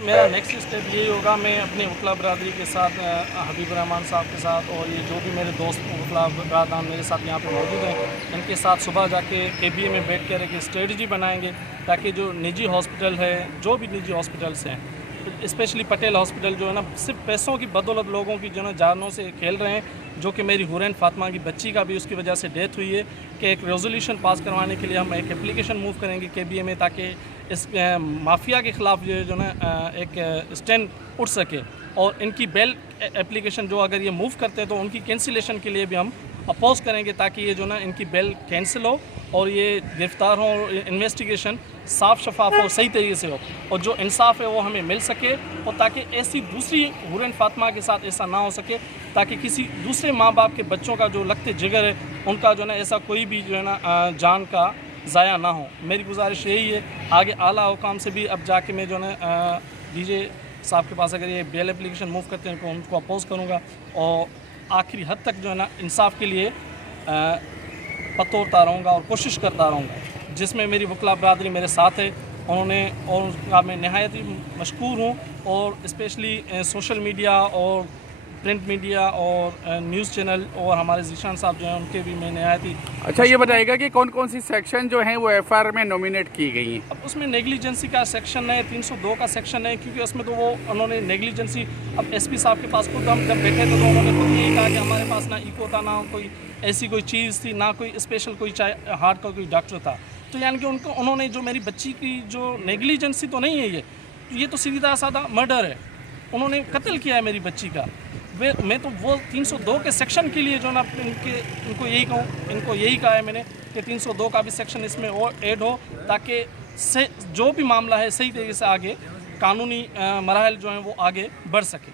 मेरा next step यही होगा, मैं अपने वकला बरदरी के साथ हबीब रहमान साहब के साथ और ये जो भी मेरे दोस्त वकला बरदरान मेरे साथ यहाँ पे मौजूद हैं, इनके साथ सुबह जाके KBA में बैठ कर एक स्ट्रेटजी बनाएंगे ताकि जो निजी हॉस्पिटल है, जो भी निजी हॉस्पिटल्स हैं, स्पेशली पटेल हॉस्पिटल जो है ना, सिर्फ पैसों की बदौलत लोगों की जो है जानों से खेल रहे हैं, जो कि मेरी हुरैन फातिमा की बच्ची का भी उसकी वजह से डेथ हुई है, कि एक रेजोल्यूशन पास करवाने के लिए हम एक एप्लीकेशन मूव करेंगे KBA में ताकि इस माफिया के ख़िलाफ़ जो ना एक स्टैंड उठ सके। और इनकी बेल एप्लीकेशन जो अगर ये मूव करते हैं तो उनकी कैंसिलेशन के लिए भी हम अपोज करेंगे ताकि ये जो ना इनकी बेल कैंसिल हो और ये गिरफ्तार हो और इन्वेस्टिगेशन साफ़ शफाफ और सही तरीके से हो और जो इंसाफ है वो हमें मिल सके और ताकि ऐसी दूसरी हुरैन फातिमा के साथ ऐसा ना हो सके, ताकि किसी दूसरे माँ बाप के बच्चों का जो लगते जिगर है उनका जो ना ऐसा कोई भी जो है ना जान का ज़ाया ना हो। मेरी गुजारिश यही है, आगे आला हुकाम से भी अब जाके मैं जो है DJ साहब के पास अगर ये बेल एप्लीकेशन मूव करते हैं तो उनको अपोज करूँगा और आखिरी हद तक जो है ना इंसाफ के लिए पतोरता रहूँगा और कोशिश करता रहूँगा, जिसमें मेरी वकला बरदरी मेरे साथ है। उन्होंने और उनका मैं नहायत ही मशकूर हूँ और स्पेशली सोशल मीडिया और प्रिंट मीडिया और न्यूज़ चैनल और हमारे जीशान साहब जो हैं उनके भी मैं नहायत ही। अच्छा, ये बताइएगा कि कौन कौन सी सेक्शन जो हैं वो FIR में नॉमिनेट की गई हैं? अब उसमें नेग्लिजेंसी का सेक्शन है, 302 का सेक्शन है, क्योंकि उसमें तो वो उन्होंने नेग्लिजेंसी, अब SP साहब के पास खुद हम जब बैठे थे तो उन्होंने खुद यही कहा कि हमारे पास ना इको था, ना कोई ऐसी कोई चीज़ थी, ना कोई स्पेशल कोई चाहे हार्ट का कोई डॉक्टर था। तो यानी कि उन्होंने जो मेरी बच्ची की जो नेग्लिजेंसी तो नहीं है, ये तो सीधा साधा मर्डर है, उन्होंने कत्ल किया है मेरी बच्ची का। मैं तो वो 302 के सेक्शन के लिए जो ना इनको यही कहा है मैंने कि 302 का भी सेक्शन इसमें और ऐड हो ताकि जो भी मामला है सही तरीके से आगे कानूनी मराहल जो हैं वो आगे बढ़ सके।